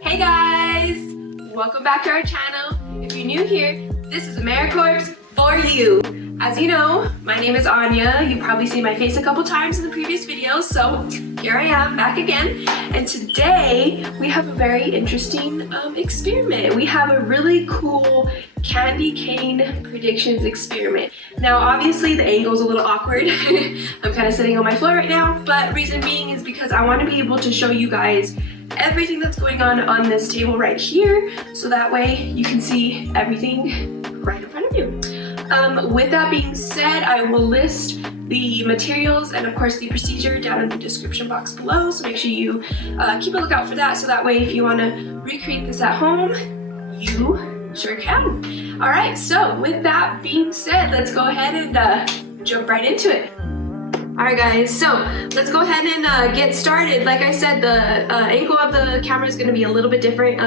Hey guys! Welcome back to our channel. If you're new here, this is Americorps for you. As you know, my name is Anya. You've probably seen my face a couple times in the previous videos, so here I am back again. And today we have a very interesting experiment. We have a really cool candy cane predictions experiment. Now obviously the angle's a little awkward. I'm kind of sitting on my floor right now, but reason being is because I want to be able to show you guys everything that's going on this table right here, so that way you can see everything right in front of you. With that being said, I will list the materials and of course the procedure down in the description box below, so make sure you keep a lookout for that, so that way if you want to recreate this at home, you sure can. Alright, so with that being said, let's go ahead and jump right into it. Alright guys, so let's go ahead and get started. Like I said, the angle of the camera is going to be a little bit different.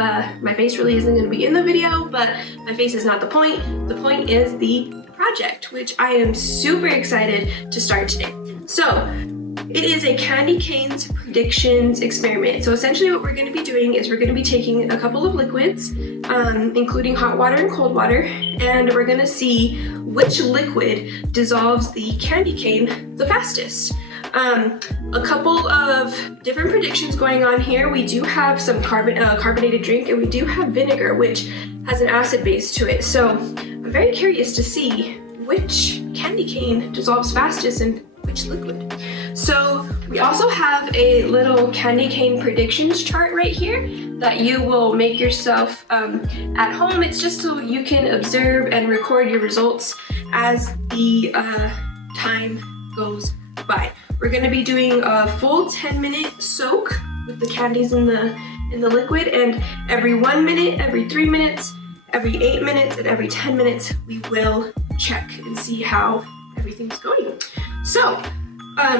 My face really isn't going to be in the video, but my face is not the point. The point is the project, which I am super excited to start today. So, it is a candy canes predictions experiment. So essentially what we're going to be doing is we're going to be taking a couple of liquids, including hot water and cold water, and we're going to see which liquid dissolves the candy cane the fastest. A couple of different predictions going on here. We do have some carbonated drink, and we do have vinegar, which has an acid base to it. So I'm very curious to see which candy cane dissolves fastest and which liquid. So we also have a little candy cane predictions chart right here that you will make yourself at home. It's just so you can observe and record your results as the time goes by. We're going to be doing a full 10-minute soak with the candies in the liquid, and every 1 minute, every 3 minutes, every 8 minutes, and every 10 minutes we will check and see how everything's going. So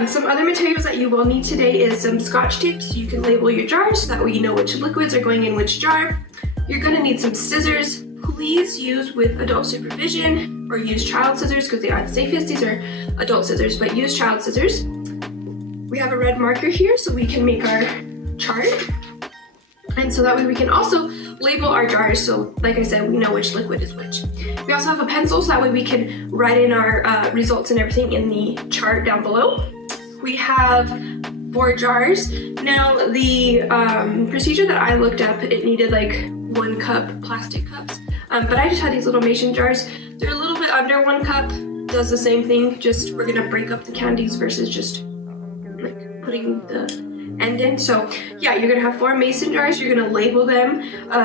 some other materials that you will need today is some scotch tape so you can label your jars, so that way you know which liquids are going in which jar. You're going to need some scissors. Please use with adult supervision or use child scissors because they are the safest. These are adult scissors, but use child scissors. We have a red marker here so we can make our chart, and so that way we can also label our jars, so like I said, we know which liquid is which. We also have a pencil, so that way we can write in our results and everything in the chart down below. We have 4 jars. Now the procedure that I looked up, it needed like 1 cup plastic cups, but I just had these little mason jars. They're a little bit under 1 cup, does the same thing, just we're gonna break up the candies versus just like putting the end in. So yeah, you're gonna have 4 mason jars. You're gonna label them.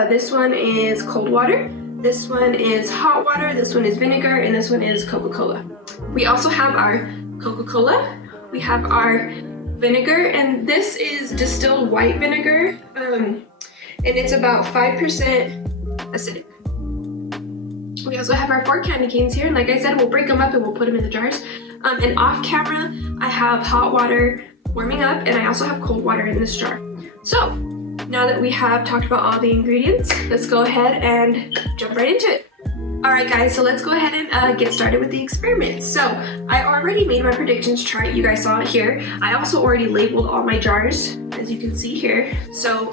This one is cold water, this one is hot water, this one is vinegar, and this one is Coca-Cola. We also have our Coca-Cola, we have our vinegar, and this is distilled white vinegar, and it's about 5% acidic. We also have our 4 candy canes here, and like I said, we'll break them up and we'll put them in the jars. And off camera, I have hot water warming up, and I also have cold water in this jar. So now that we have talked about all the ingredients, let's go ahead and jump right into it. Alright guys, so let's go ahead and get started with the experiment. So I already made my predictions chart, you guys saw it here. I also already labeled all my jars, as you can see here. So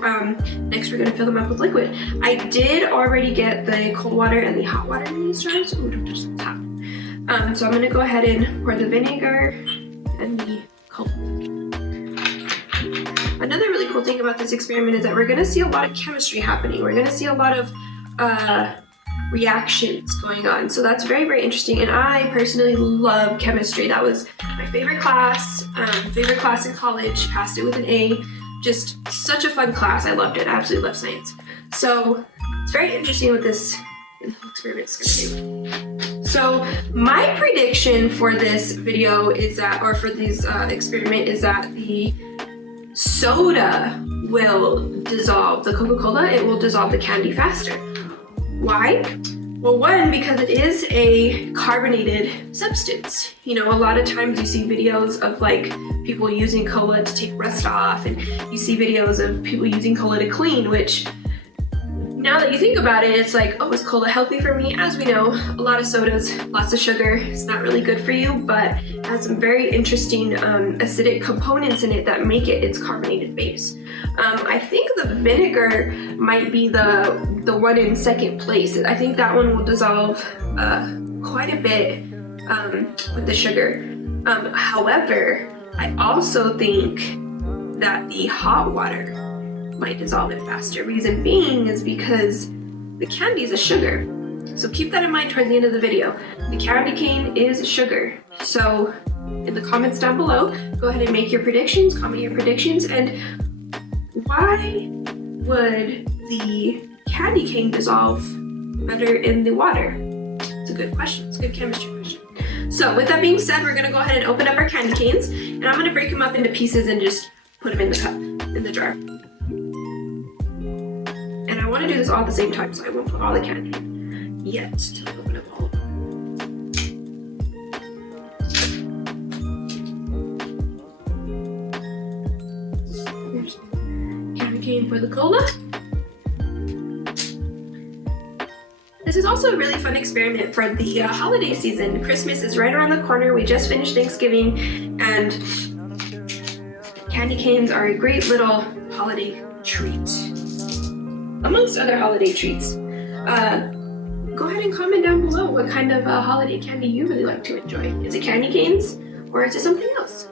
next we're going to fill them up with liquid. I did already get the cold water and the hot water in these jars. Ooh, don't touch the top. So I'm going to go ahead and pour the vinegar and the cold. Another really cool thing about this experiment is that we're going to see a lot of chemistry happening. We're going to see a lot of reactions going on. So that's very, very interesting. And I personally love chemistry. That was my favorite class in college. Passed it with an A. Just such a fun class. I loved it. I absolutely love science. So it's very interesting what this experiment is going to do. So my prediction for this video is that, or for this experiment, is that the soda will dissolve the Coca-Cola. It will dissolve the candy faster. Why? Well, one, because it is a carbonated substance. You know, a lot of times you see videos of like people using cola to take rust off, and you see videos of people using cola to clean, which 9 now that you think about it, it's like, oh, is cola healthy for me? As we know, a lot of sodas, lots of sugar, it's not really good for you, but it has some very interesting acidic components in it that make it its carbonated base. I think the vinegar might be the one in second place. I think that one will dissolve quite a bit with the sugar. However, I also think that the hot water might dissolve it faster. Reason being is because the candy is a sugar. So keep that in mind towards the end of the video. The candy cane is sugar. So in the comments down below, go ahead and make your predictions, comment your predictions, and why would the candy cane dissolve better in the water? It's a good question. It's a good chemistry question. So with that being said, we're gonna go ahead and open up our candy canes, and I'm gonna break them up into pieces and just put them in the cup, in the jar. And I wanna do this all at the same time, so I won't put all the candy in yet till I open up all of them. Here's candy cane for the cola. This is also a really fun experiment for the holiday season. Christmas is right around the corner. We just finished Thanksgiving, and candy canes are a great little holiday treat, amongst other holiday treats. Go ahead and comment down below what kind of holiday candy you really like to enjoy. Is it candy canes, or is it something else?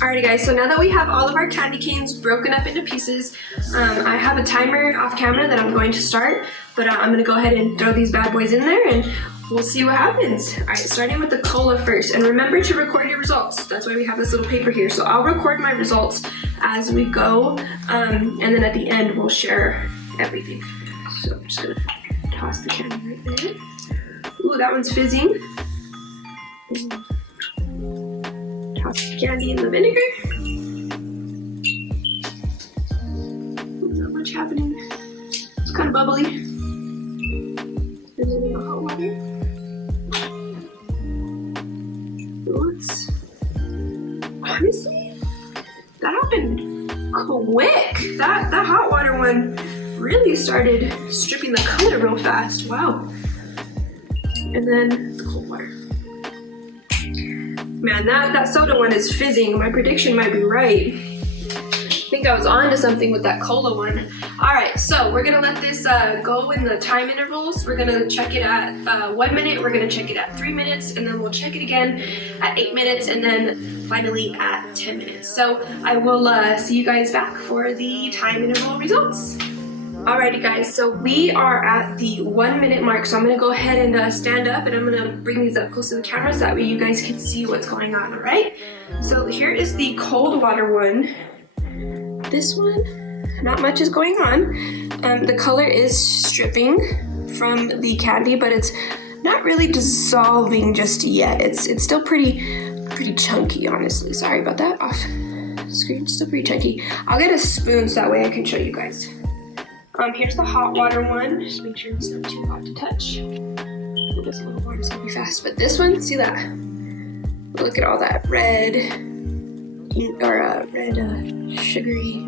Alrighty guys, so now that we have all of our candy canes broken up into pieces, I have a timer off camera that I'm going to start, but I'm going to go ahead and throw these bad boys in there and we'll see what happens. Alright, starting with the cola first, and remember to record your results. That's why we have this little paper here. So I'll record my results as we go, and then at the end we'll share everything. So I'm just going to toss the candy right there. Ooh, that one's fizzing. Toss the candy in the vinegar. Not much happening. It's kind of bubbly. And then in the hot water. Let's, honestly, that happened quick. That hot water one really started stripping the color real fast. Wow. And then the cold water. Man, that soda one is fizzing. My prediction might be right. I think I was on to something with that cola one. Alright, so we're gonna let this go in the time intervals. We're gonna check it at 1 minute, we're gonna check it at 3 minutes, and then we'll check it again at 8 minutes, and then finally at 10 minutes. So I will see you guys back for the time interval results. Alrighty guys, so we are at the 1 minute mark, so I'm gonna go ahead and stand up, and I'm gonna bring these up close to the camera so that way you guys can see what's going on, alright? So here is the cold water one. This one, not much is going on. The color is stripping from the candy, but it's not really dissolving just yet. It's still pretty chunky, honestly. Sorry about that, off screen, still pretty chunky. I'll get a spoon so that way I can show you guys. Here's the hot water one. Just make sure it's not too hot to touch. Ooh, this little water's gonna be fast. But this one, see that? Look at all that red, sugary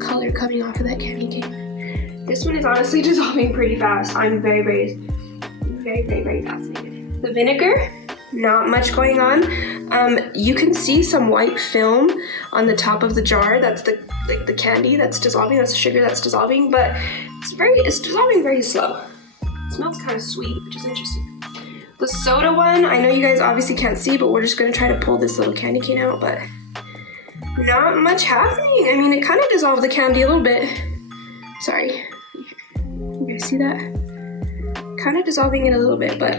color coming off of that candy cane. This one is honestly dissolving pretty fast. I'm very fascinated. The vinegar, not much going on. You can see some white film on the top of the jar. That's the candy that's dissolving. That's the sugar that's dissolving, but it's dissolving very slow. It smells kind of sweet, which is interesting. The soda one, I know you guys obviously can't see, but we're just gonna try to pull this little candy cane out, but not much happening. I mean, it kind of dissolved the candy a little bit. Sorry, you guys see that? Kind of dissolving it a little bit, but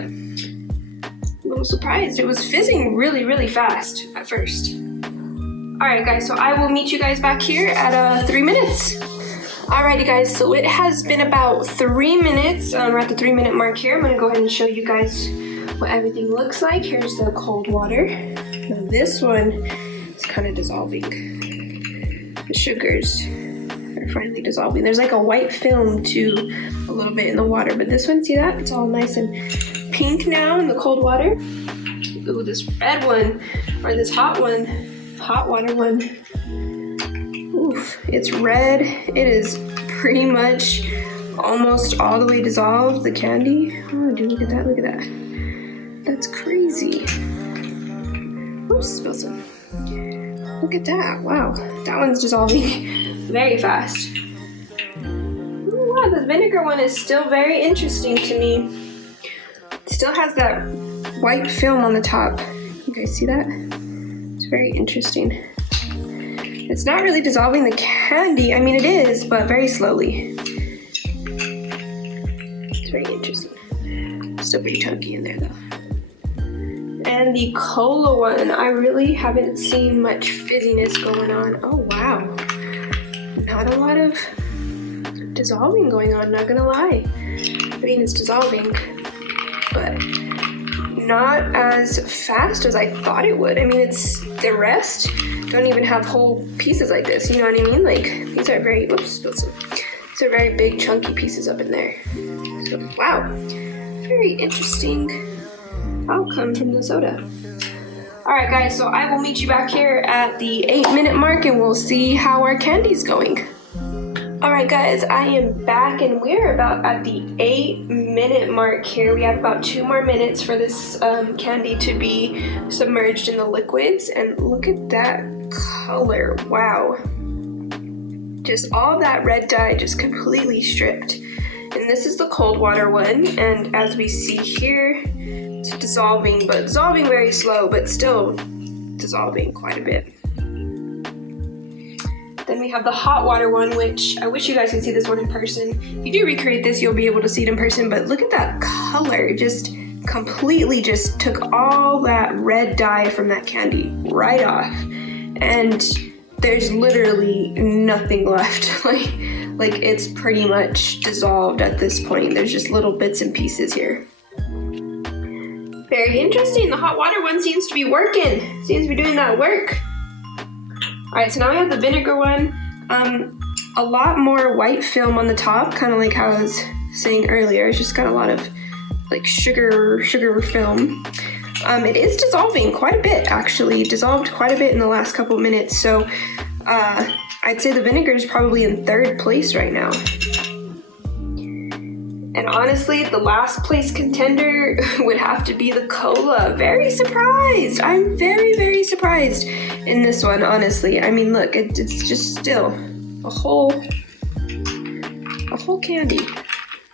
little surprised. It was fizzing really, really fast at first. Alright guys, so I will meet you guys back here at 3 minutes. Alrighty guys, so it has been about 3 minutes. We're at the 3-minute mark here. I'm gonna go ahead and show you guys what everything looks like. Here's the cold water. Now this one is kind of dissolving. The sugars are finally dissolving. There's like a white film too, a little bit in the water, but this one, see that? It's all nice and pink now in the cold water. Ooh, this red one, or this hot water one. Oof, it's red. It is pretty much almost all the way dissolved, the candy. Oh, dude, look at that, look at that. That's crazy. Oops, spilled some. Look at that, wow. That one's dissolving very fast. Ooh, wow, the vinegar one is still very interesting to me. It still has that white film on the top. You guys see that? It's very interesting. It's not really dissolving the candy. I mean, it is, but very slowly. It's very interesting. Still pretty chunky in there, though. And the cola one, I really haven't seen much fizziness going on. Oh, wow. Not a lot of dissolving going on, not gonna lie. I mean, it's dissolving, but not as fast as I thought it would. I mean, the rest don't even have whole pieces like this, you know what I mean? Like, these are very, oops, these are very big chunky pieces up in there. So, wow, very interesting outcome from the soda. All right guys, so I will meet you back here at the 8-minute mark and we'll see how our candy's going. All right guys, I am back and we're about at the 8-minute mark here. We have about 2 more minutes for this candy to be submerged in the liquids, and look at that color, wow. Just all that red dye just completely stripped. And this is the cold water one, and as we see here, it's dissolving, but dissolving very slow, but still dissolving quite a bit. Then we have the hot water one, which I wish you guys could see this one in person. If you do recreate this, you'll be able to see it in person, but look at that color. It just completely just took all that red dye from that candy right off. And there's literally nothing left. Like it's pretty much dissolved at this point. There's just little bits and pieces here. Very interesting. The hot water one seems to be working. Seems to be doing that work. All right, so now we have the vinegar one. A lot more white film on the top, kind of like how I was saying earlier. It's just got a lot of like sugar film. It is dissolving quite a bit, actually. It dissolved quite a bit in the last couple of minutes. So I'd say the vinegar is probably in 3rd place right now. And honestly, the last place contender would have to be the cola. Very surprised. I'm very, very surprised in this one, honestly. I mean, look, it's just still a whole candy.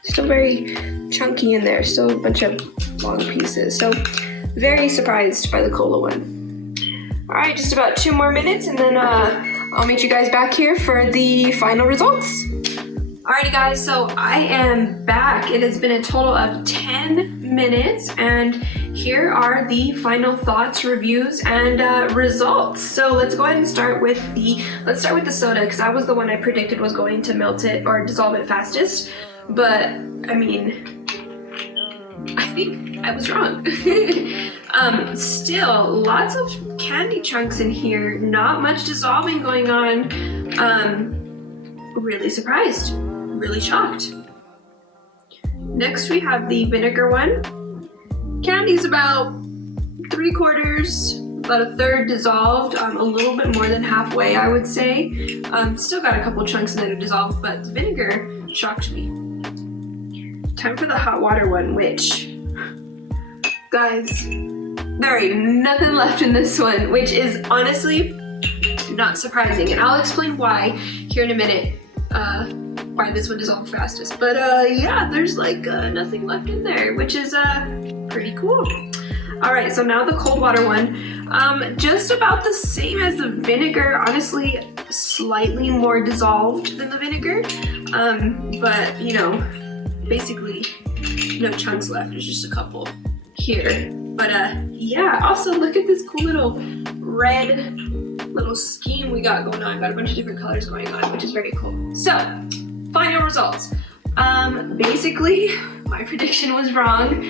Still very chunky in there. Still a bunch of long pieces. So very surprised by the cola one. All right, just about 2 more minutes and then I'll meet you guys back here for the final results. Alrighty guys, so I am back. It has been a total of 10 minutes and here are the final thoughts, reviews, and results. So let's go ahead and start with the soda, because that was the one I predicted was going to melt it or dissolve it fastest. But I mean, I think I was wrong. Still, lots of candy chunks in here, not much dissolving going on. Really surprised. Really shocked. Next we have the vinegar one. Candy's about 3/4, about 1/3 dissolved, a little bit more than halfway, I would say. Still got a couple chunks that are dissolved, but the vinegar shocked me. Time for the hot water one, which, guys, there ain't nothing left in this one, which is honestly not surprising, and I'll explain why here in a minute. Why this one dissolved fastest, but yeah, there's like nothing left in there, which is pretty cool. All right, so now the cold water one, just about the same as the vinegar, honestly slightly more dissolved than the vinegar, but you know, basically no chunks left. There's just a couple here. But yeah, also look at this cool little red little scheme we got going on. Got a bunch of different colors going on, which is very cool. So, final results. Basically, my prediction was wrong.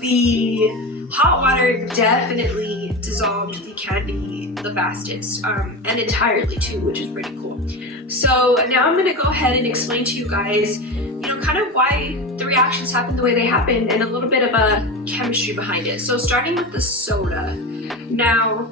The hot water definitely dissolved the candy the fastest, and entirely too, which is pretty cool. So now I'm gonna go ahead and explain to you guys, you know, kind of why the reactions happen the way they happen and a little bit of a chemistry behind it. So starting with the soda. Now,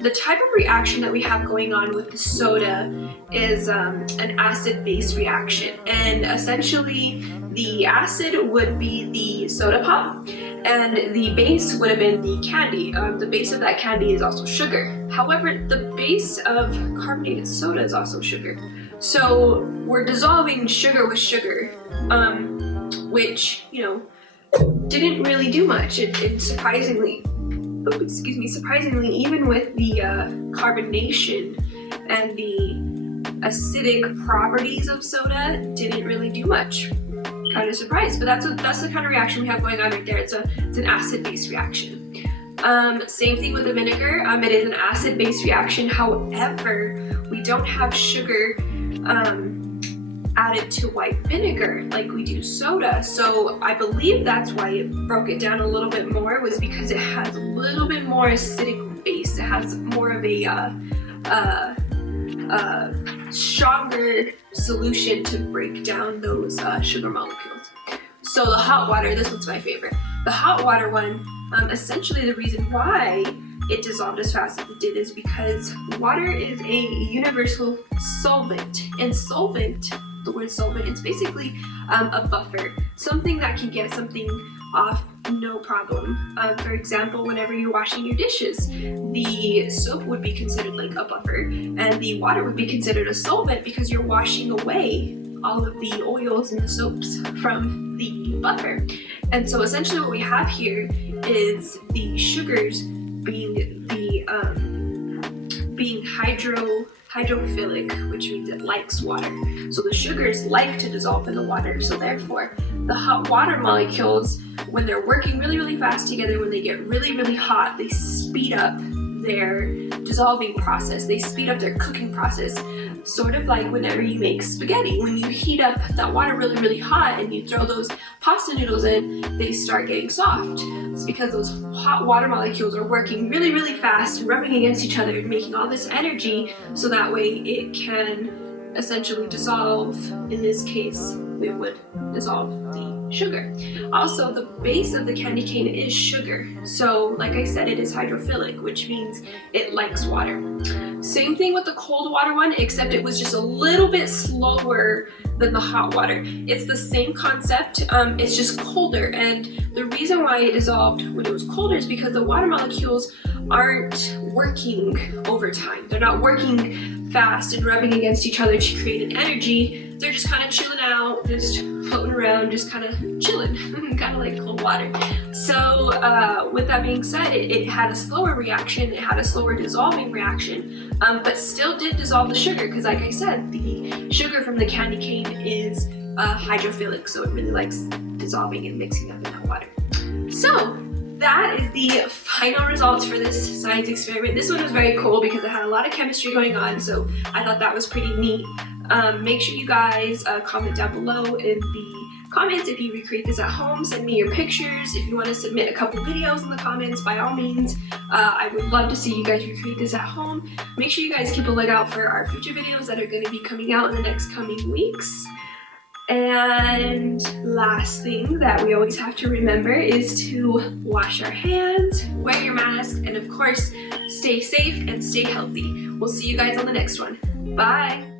the type of reaction that we have going on with the soda is an acid-base reaction, and essentially the acid would be the soda pop and the base would have been the candy. The base of that candy is also sugar. However, the base of carbonated soda is also sugar. So we're dissolving sugar with sugar, which, you know, didn't really do much. It surprisingly, surprisingly, even with the carbonation and the acidic properties of soda, didn't really do much. Kind of surprised, but that's the kind of reaction we have going on right there. It's an acid-base reaction. Same thing with the vinegar. It is an acid-base reaction. However, we don't have sugar added to white vinegar like we do soda. So I believe that's why it broke it down a little bit more, was because it has a little bit more acidic base. It has more of a stronger solution to break down those sugar molecules. So the hot water, this one's my favorite. The hot water one, essentially the reason why it dissolved as fast as it did is because water is a universal solvent, and solvent, the word solvent, it's basically a buffer, something that can get something off no problem. For example, whenever you're washing your dishes, the soap would be considered like a buffer, and the water would be considered a solvent because you're washing away all of the oils and the soaps from the buffer. And so essentially what we have here is the sugars being hydrophilic, which means it likes water. So the sugars like to dissolve in the water, so therefore the hot water molecules, when they're working really, really fast together, when they get really, really hot, they speed up their dissolving process, they speed up their cooking process. Sort of like whenever you make spaghetti, when you heat up that water really, really hot and you throw those pasta noodles in, they start getting soft. It's because those hot water molecules are working really, really fast, rubbing against each other, making all this energy, so that way it can essentially dissolve. In this case, it would dissolve the sugar. Also, the base of the candy cane is sugar. So, like I said, it is hydrophilic, which means it likes water. Same thing with the cold water one, except it was just a little bit slower than the hot water. It's the same concept, it's just colder, and the reason why it dissolved when it was colder is because the water molecules aren't working over time. They're not working fast and rubbing against each other to create an energy. They're just kind of chilling out, just floating around, just kind of chilling, kind of like cold water. So with that being said, it had a slower reaction, it had a slower dissolving reaction, but still did dissolve the sugar, because like I said, the sugar from the candy cane is hydrophilic, so it really likes dissolving and mixing up in that water. So that is the final results for this science experiment. This one was very cool because it had a lot of chemistry going on, so I thought that was pretty neat. Make sure you guys comment down below in the comments if you recreate this at home. Send me your pictures. If you want to submit a couple videos in the comments, by all means. I would love to see you guys recreate this at home. Make sure you guys keep a lookout for our future videos that are going to be coming out in the next coming weeks. And last thing that we always have to remember is to wash our hands, wear your mask, and of course, stay safe and stay healthy. We'll see you guys on the next one. Bye!